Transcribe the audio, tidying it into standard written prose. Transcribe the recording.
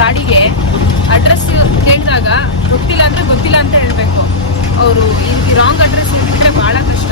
ಗಾಡಿಗೆ ಅಡ್ರೆಸ್ ಕೇಳಿದಾಗ ಗೊತ್ತಿಲ್ಲ ಅಂದರೆ ಗೊತ್ತಿಲ್ಲ ಅಂತ ಹೇಳಬೇಕು. ಅವರು ಈ ರಾಂಗ್ ಅಡ್ರೆಸ್ ಬಿಟ್ಟರೆ ಭಾಳ ಕಷ್ಟ.